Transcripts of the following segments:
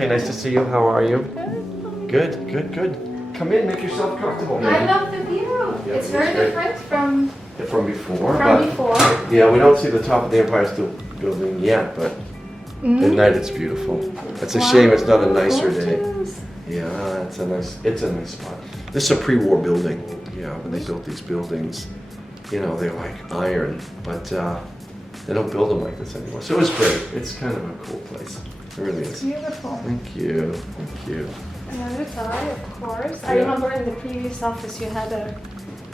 Okay, nice to see you. How are you? Good, good, good. Come in, make yourself comfortable. I love the view. Yeah, it's very different from before. before. Yeah, we don't see the top of the Empire State Building yet, but at night it's beautiful. It's a shame it's not a nicer day. Yeah, it's a nice spot. This is a pre-war building. Yeah, when they built these buildings, you know, they're like iron, but they don't build them like this anymore. So it's great. It's kind of a cool place. It really is. Beautiful. Thank you. Thank you. Another tie, of course. Yeah. I remember in the previous office you had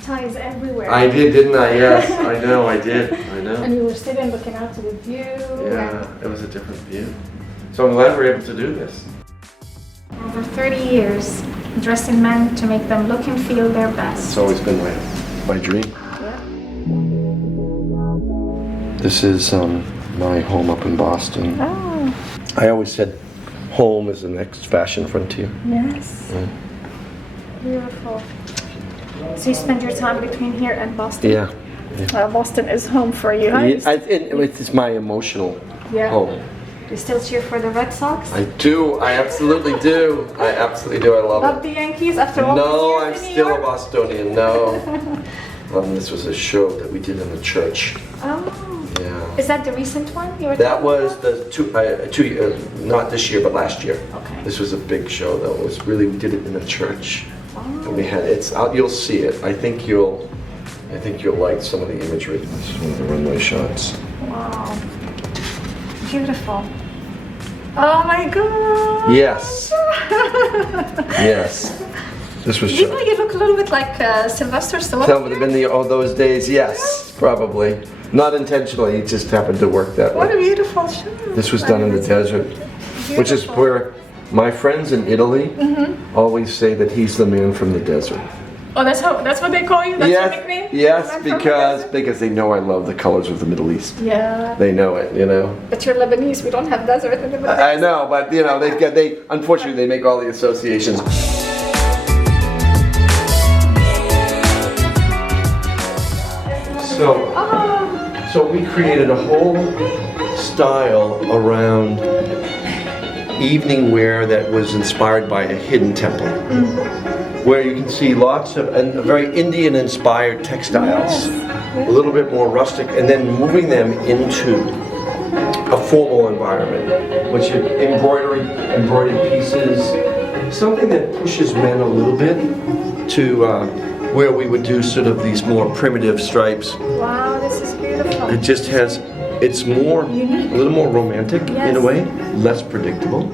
ties everywhere. I did, didn't I? Yes, I know, I did. I know. And you were sitting looking out to the view. Yeah, it was a different view. So I'm glad we're able to do this. Over 30 years, dressing men to make them look and feel their best. It's always been my dream. Yeah. This is my home up in Boston. Oh, I always said home is the next fashion frontier. yes. Beautiful. So you spend your time between here and Boston? Yeah. Boston is home for you, huh? It's my emotional home. You still cheer for the Red Sox? I do. I absolutely do. I absolutely do. I love Love it. the Yankees after all No, I'm these years in New still a York? Bostonian. No. This was a show that we did in the church. Oh. Yeah. Is that the recent one you were That talking was about? the 2 years, not this year, but last year. Okay. This was a big show though. It was really, we did it in a church. Oh. And we had, you'll see it. I think you'll like some of the imagery. This is one of the runway shots. Wow. Beautiful. Oh my god. Yes. Yes. This was Didn't you look a little bit like Sylvester Stallone? That would have been those days, yes, probably. Not intentionally, it just happened to work that What a way. beautiful show. This was done in the desert, which is where my friends in Italy always say that he's the man from the desert. Oh, that's what they call you? That's your nickname? Yes, Man from the desert? because they know I love the colors of the Middle East. Yeah. They know it, you know. But you're Lebanese, we don't have desert in the Middle East. I know, but you know, they unfortunately they make all the associations. So we created a whole style around evening wear that was inspired by a hidden temple, where you can see lots of and very Indian-inspired textiles, a little bit more rustic, and then moving them into a formal environment, which is embroidered pieces, something that pushes men a little bit to where we would do sort of these more primitive stripes. Wow, this is beautiful. It just has, it's more, a little more romantic in a way, less predictable.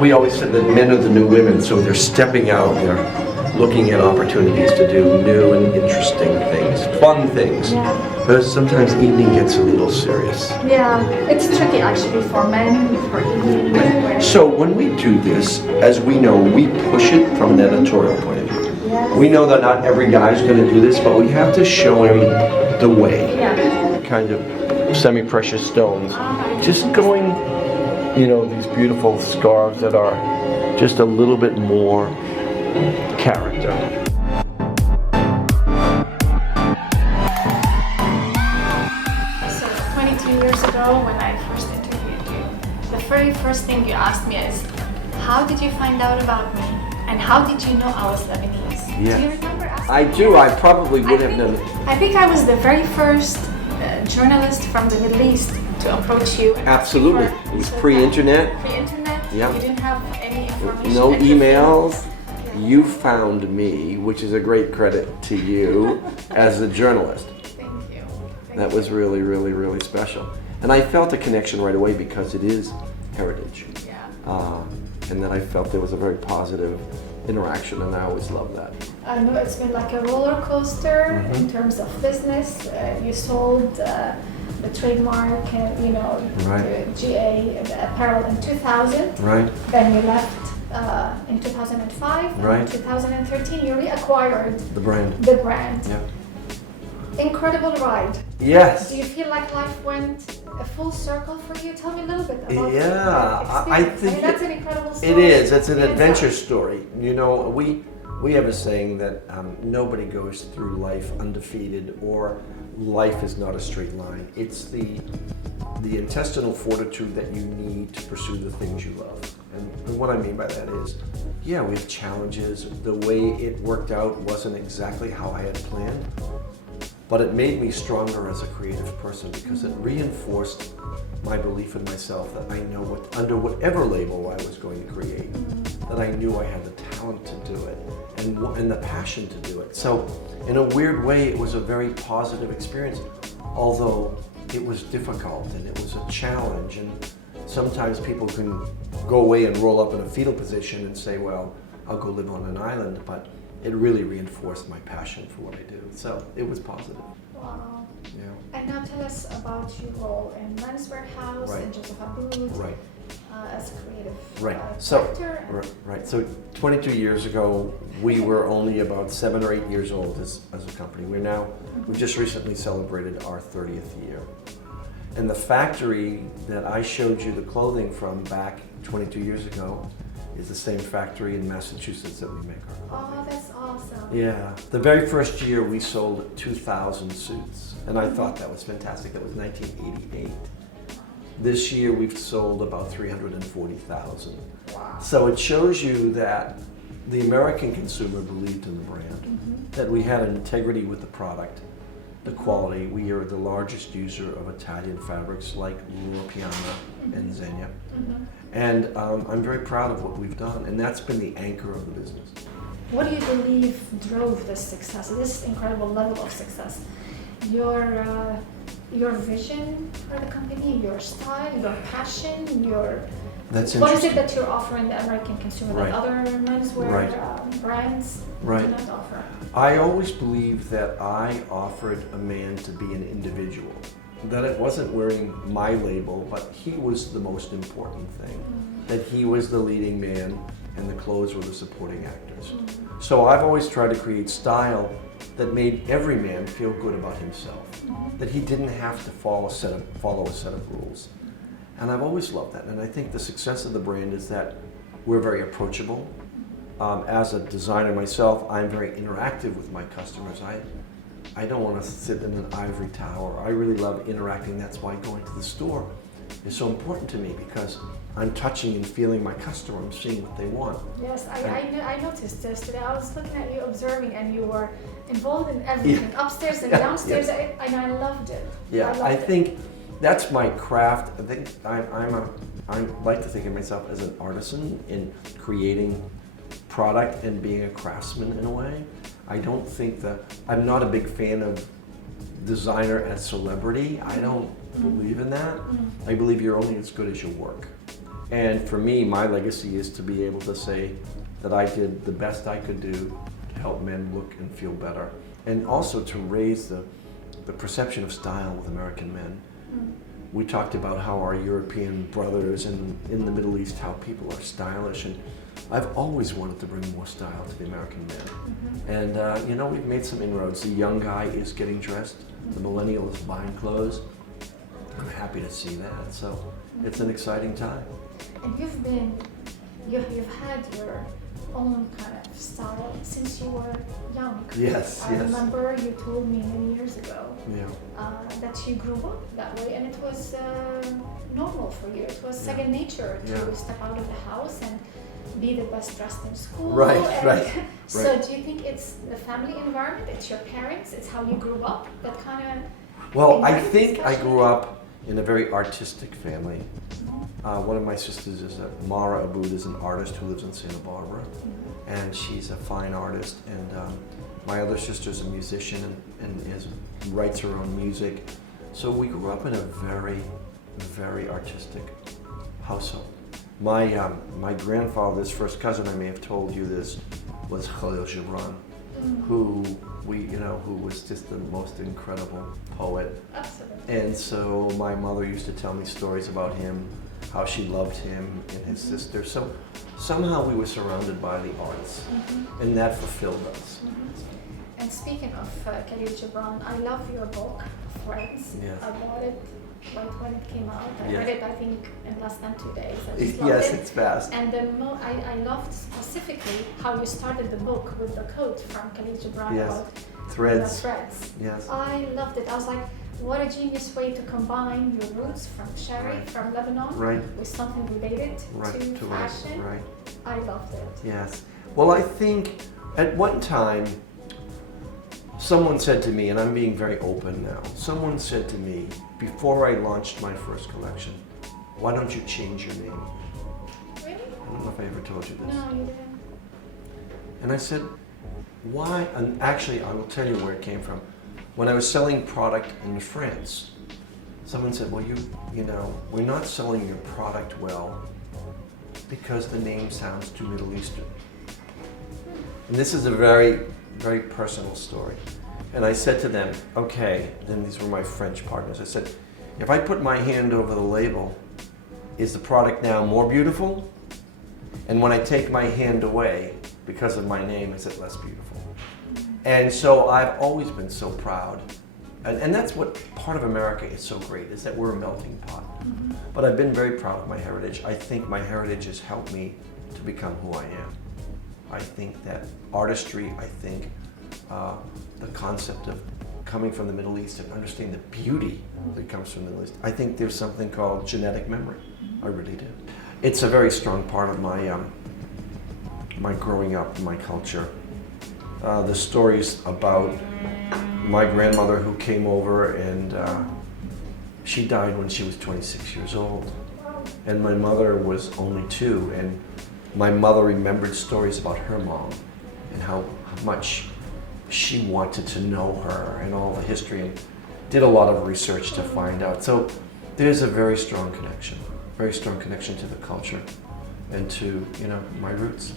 We always said that men are the new women, so they're stepping out, they're looking at opportunities to do new and interesting things, fun things. But sometimes evening gets a little serious. Yeah, it's tricky actually for men, for evening wear. So when we do this, as we know, we push it from an editorial point of view. Yes. We know that not every guy's going to do this, but we have to show him the way. Yeah. Kind of semi-precious stones. Just going, you know, these beautiful scarves that are just a little bit more character. So 22 years ago when I first interviewed you, the very first thing you asked me is, how did you find out about me? And how did you know I was Lebanese? Yeah. Do you remember asking I me do, that? I probably would have known. I think I was the very first journalist from the Middle East to approach you. And Absolutely. ask you for- It was so pre-internet. Pre-internet? Yeah. You didn't have any information. No at your emails. fingertips. You found me, which is a great credit to you as a journalist. Thank you. That was really, really, really special. And I felt a connection right away because it is heritage. Yeah. And then I felt there was a very positive interaction, and I always love that. I know it's been like a roller coaster in terms of business. You sold the trademark, you know, Right. to JA Apparel in 2000. Right? Then you left in 2005. Right. In 2013, you reacquired The brand. the brand. Yeah. Incredible ride. Yes. Do you feel like life went a full circle for you? Tell me a little bit about Yeah, that I experience. think that's an incredible story. It is. It's an in adventure itself. story. You know, we have a saying that nobody goes through life undefeated or life is not a straight line. It's the intestinal fortitude that you need to pursue the things you love. And what I mean by that is, yeah, we have challenges. The way it worked out wasn't exactly how I had planned, but it made me stronger as a creative person because it reinforced my belief in myself that I know under whatever label I was going to create, that I knew I had the talent to do it and the passion to do it. So in a weird way, it was a very positive experience, although it was difficult and it was a challenge. And sometimes people can go away and roll up in a fetal position and say, well, I'll go live on an island, but it really reinforced my passion for what I do. So it was positive. Wow. Yeah. And now tell us about your role in Menswear House and Joseph Abboud as a creative director. Right. So 22 years ago, we were only about 7 or 8 years old as a company. We just recently celebrated our 30th year. And the factory that I showed you the clothing from back 22 years ago is the same factory in Massachusetts that we make our clothing. Oh, that's awesome. Yeah. The very first year we sold 2,000 suits, and I thought that was fantastic. That was 1988. This year we've sold about 340,000. Wow. So it shows you that the American consumer believed in the brand, that we had an integrity with the product, the quality. We are the largest user of Italian fabrics like Lula Piana and Zegna. And I'm very proud of what we've done, and that's been the anchor of the business. What do you believe drove this success, this incredible level of success? Your vision for the company, your style, your passion, That's what is interesting. it that you're offering the American consumer that other menswear brands do not offer? I always believed that I offered a man to be an individual, that it wasn't wearing my label, but he was the most important thing, that he was the leading man and the clothes were the supporting actors. So I've always tried to create style that made every man feel good about himself, that he didn't have to follow a set of rules. And I've always loved that, and I think the success of the brand is that we're very approachable. As a designer myself, I'm very interactive with my customers. I don't want to sit in an ivory tower. I really love interacting. That's why going to the store is so important to me, because I'm touching and feeling my customer. I'm seeing what they want. Yes, I noticed this today. I was looking at you, observing, and you were involved in everything, upstairs and downstairs, and I loved it. Yeah, I think that's my craft. I think I like to think of myself as an artisan in creating product and being a craftsman in a way. I don't think I'm not a big fan of designer as celebrity. I don't believe in that. I believe you're only as good as your work. And for me, my legacy is to be able to say that I did the best I could do to help men look and feel better. And also to raise the perception of style with American men. We talked about how our European brothers and in the Middle East, how people are stylish. And I've always wanted to bring more style to the American men. And we've made some inroads. The young guy is getting dressed. The millennial is buying clothes. I'm happy to see that. So it's an exciting time. And you've had your own kind of style since you were young. Yes, I remember you told me many years ago that you grew up that way, and it was normal for you. It was second nature to step out of the house and be the best dressed in school. Right. So do you think it's the family environment, it's your parents, it's how you grew up that kind of... Well, I think I grew up in a very artistic family. One of my sisters is Mara Abboud, is an artist who lives in Santa Barbara, and she's a fine artist. And my other sister's a musician and writes her own music. So we grew up in a very, very artistic household. My grandfather's first cousin, I may have told you this, was Khalil Gibran, who was just the most incredible poet. Absolutely. And so my mother used to tell me stories about him, how she loved him and his sister. So somehow we were surrounded by the arts, and that fulfilled us. And speaking of Khalil Gibran, I love your book, Friends. Yes. I bought it right when it came out. I read it, I think, in less than 2 days. I just Yes, loved it. it's fast. And I loved specifically how you started the book with the quote from Khalil Gibran about Threads. The threads. Yes. I loved it. I was like, what a genius way to combine your roots from Sherry, from Lebanon, Right. with something related to fashion. Right. I loved it. Yes. Well, I think at one time, someone said to me, and I'm being very open now, someone said to me, before I launched my first collection, why don't you change your name? Really? I don't know if I ever told you this. No, you didn't. And I said, why? And actually, I will tell you where it came from. When I was selling product in France, someone said, well, you know, we're not selling your product well because the name sounds too Middle Eastern. And this is a very, very personal story. And I said to them, okay, and these were my French partners, I said, if I put my hand over the label, is the product now more beautiful? And when I take my hand away, because of my name, is it less beautiful? And so I've always been so proud. And that's what part of America is so great, is that we're a melting pot. Mm-hmm. But I've been very proud of my heritage. I think my heritage has helped me to become who I am. I think that artistry, I think the concept of coming from the Middle East and understanding the beauty that comes from the Middle East. I think there's something called genetic memory. I really do. It's a very strong part of my my growing up, my culture. The stories about my grandmother who came over and she died when she was 26 years old. And my mother was only 2, and my mother remembered stories about her mom and how much she wanted to know her and all the history, and did a lot of research to find out. So there's a very strong connection to the culture and to, you know, my roots.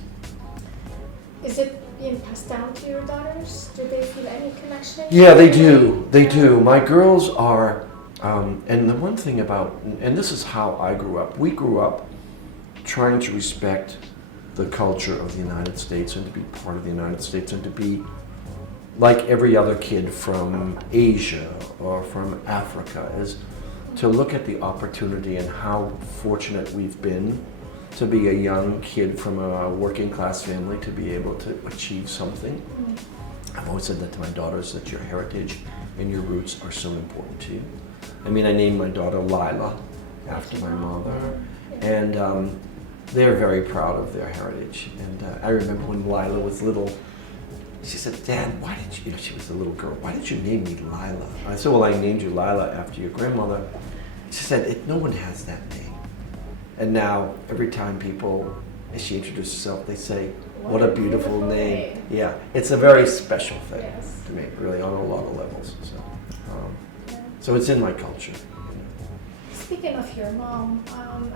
Is it being passed down to your daughters? Do they feel any connection? Yeah, they do. They do. My girls are, and the one thing about, and this is how I grew up. We grew up trying to respect the culture of the United States and to be part of the United States and to be like every other kid from Asia or from Africa, is to look at the opportunity and how fortunate we've been to be a young kid from a working class family to be able to achieve something. I've always said that to my daughters, that your heritage and your roots are so important to you. I mean, I named my daughter Lila after my mother, and they're very proud of their heritage. And I remember when Lila was little, she said, Dad, why did you know, she was a little girl, why did you name me Lila? I said, well, I named you Lila after your grandmother. She said, no one has that name. And now, every time people, as she introduces herself, they say, what a beautiful name. Yeah, it's a very special thing to me, really, on a lot of levels. So it's in my culture. Speaking of your mom,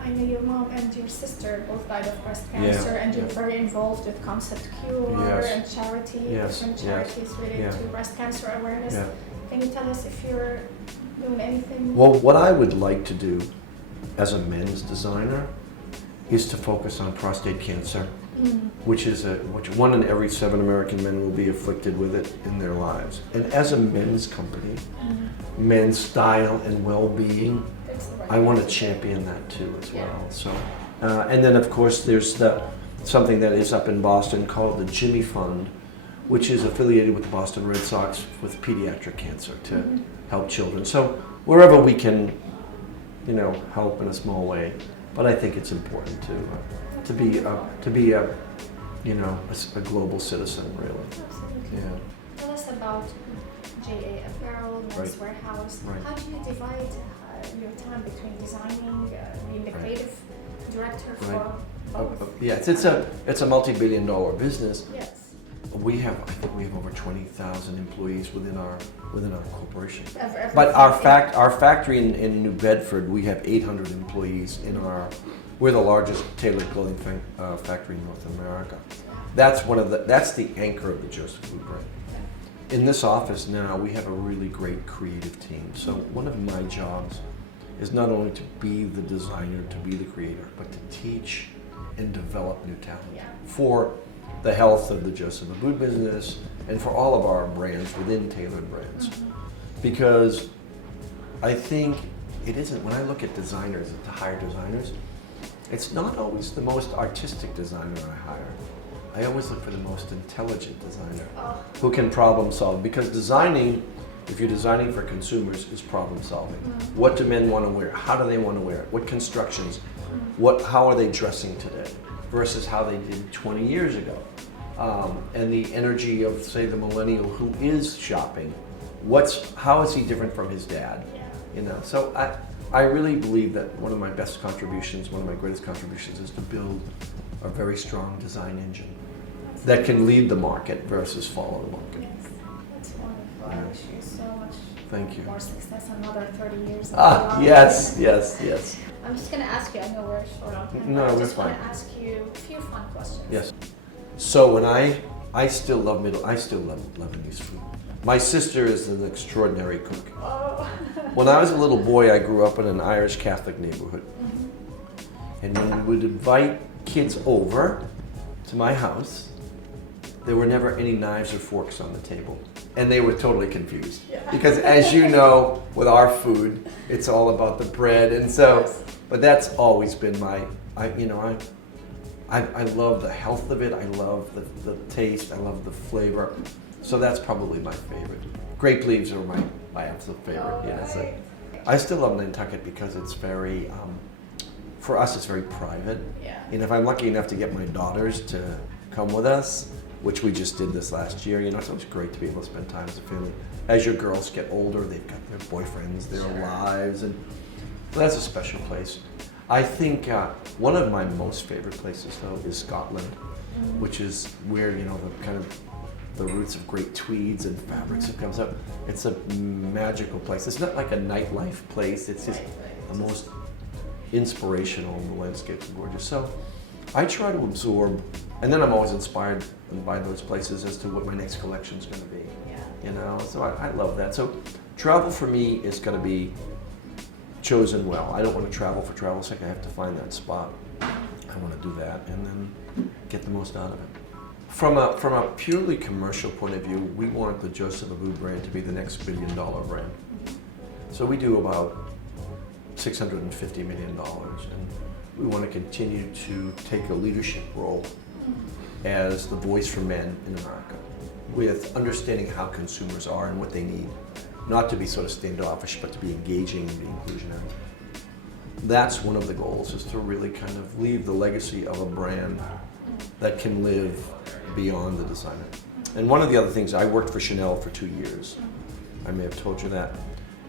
I know your mom and your sister both died of breast cancer, and you're very involved with Concept Cure and charity, different charities related to breast cancer awareness. Can you tell us if you're doing anything? Well, what I would like to do as a men's designer is to focus on prostate cancer, which one in every 7 American men will be afflicted with it in their lives. And as a men's company, men's style and well-being, I want to champion that too as well. So, and then of course there's something that is up in Boston called the Jimmy Fund, which is affiliated with the Boston Red Sox with pediatric cancer to help children. So wherever we can, you know, help in a small way. But I think it's important to be a you know, a global citizen, really. Absolutely. Yeah. Tell us about JA Apparel, Menswear House. How do you divide your time between designing, being the creative director for both? Yes, it's a multi-billion-dollar business. Yes. I think we have over 20,000 employees within our corporation. But our factory in New Bedford, we have 800 employees in our. We're the largest tailored clothing factory in North America. That's the anchor of the Joseph Abboud brand. In this office now, we have a really great creative team. So one of my jobs is not only to be the designer, to be the creator, but to teach and develop new talent for the health of the Joseph Abboud business and for all of our brands within tailored brands. Because I think it isn't, when I look at designers, to hire designers, it's not always the most artistic designer I hire. I always look for the most intelligent designer Oh. who can problem solve, because designing, if you're designing for consumers, is problem solving. What do men want to wear? How do they want to wear it? What constructions? How are they dressing today versus how they did 20 years ago? And the energy of, say, the millennial who is shopping, how is he different from his dad? Yeah. You know, so I really believe that one of my best contributions, one of my greatest contributions, is to build a very strong design engine that can lead the market versus follow the market. Yes, that's wonderful. I wish you so much Thank you. more success, another 30 years. Yes, yes, yes. I'm just going to ask you, I know we're short on time, No, but I we're just want fine. to ask you a few fun questions. Yes. So when I still love Lebanese food. My sister is an extraordinary cook. Oh. When I was a little boy, I grew up in an Irish Catholic neighborhood. And when we would invite kids over to my house, there were never any knives or forks on the table. And they were totally confused. Yeah. Because as you know, with our food, it's all about the bread. And so, but that's always been I love the health of it. I love the taste. I love the flavor. So that's probably my favorite. Grape leaves are my absolute favorite. Yeah, so I still love Nantucket because it's very, for us, it's very private. Yeah. And if I'm lucky enough to get my daughters to come with us, which we just did this last year, so it's great to be able to spend time as a family. As your girls get older, they've got their boyfriends, their lives, and that's a special place. I think one of my most favorite places, though, is Scotland, which is where, the kind of the roots of great tweeds and fabrics that comes up. It's a magical place. It's not like a nightlife place. It's just the most inspirational, and the landscapes are gorgeous. So I try to absorb, and then I'm always inspired by those places as to what my next collection is going to be. Yeah. So I love that. So travel for me is going to be chosen well. I don't want to travel for travel's sake. I have to find that spot. I want to do that and then get the most out of it. From a purely commercial point of view, we want the Joseph Abboud brand to be the next billion-dollar brand. So we do about $650 million, and we want to continue to take a leadership role as the voice for men in America, with understanding how consumers are and what they need. Not to be sort of standoffish, but to be engaging and be inclusionary. That's one of the goals, is to really kind of leave the legacy of a brand that can live beyond the designer. And one of the other things, I worked for Chanel for 2 years. I may have told you that.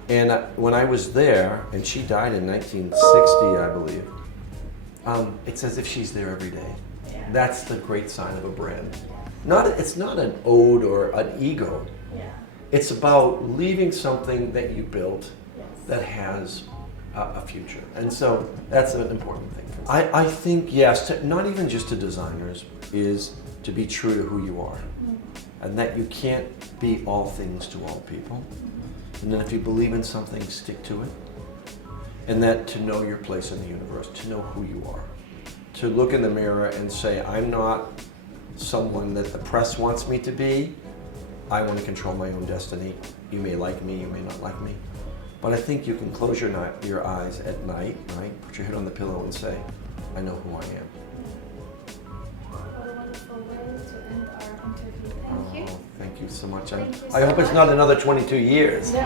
And when I was there, and she died in 1960, I believe, it's as if she's there every day. Yeah. That's the great sign of a brand. It's not an ode or an ego. Yeah. It's about leaving something that you built Yes. that has a future. And so that's an important thing for me. I think, yes, not even just to designers, is to be true to who you are. And that you can't be all things to all people. And then if you believe in something, stick to it. And that to know your place in the universe, to know who you are. To look in the mirror and say, I'm not someone that the press wants me to be. I want to control my own destiny. You may like me, you may not like me. But I think you can close your eyes at night, right? Put your head on the pillow and say, I know who I am. What a wonderful way to end our interview. Thank you. Thank you so much. Thank you I so hope it's much. not another 22 years. No.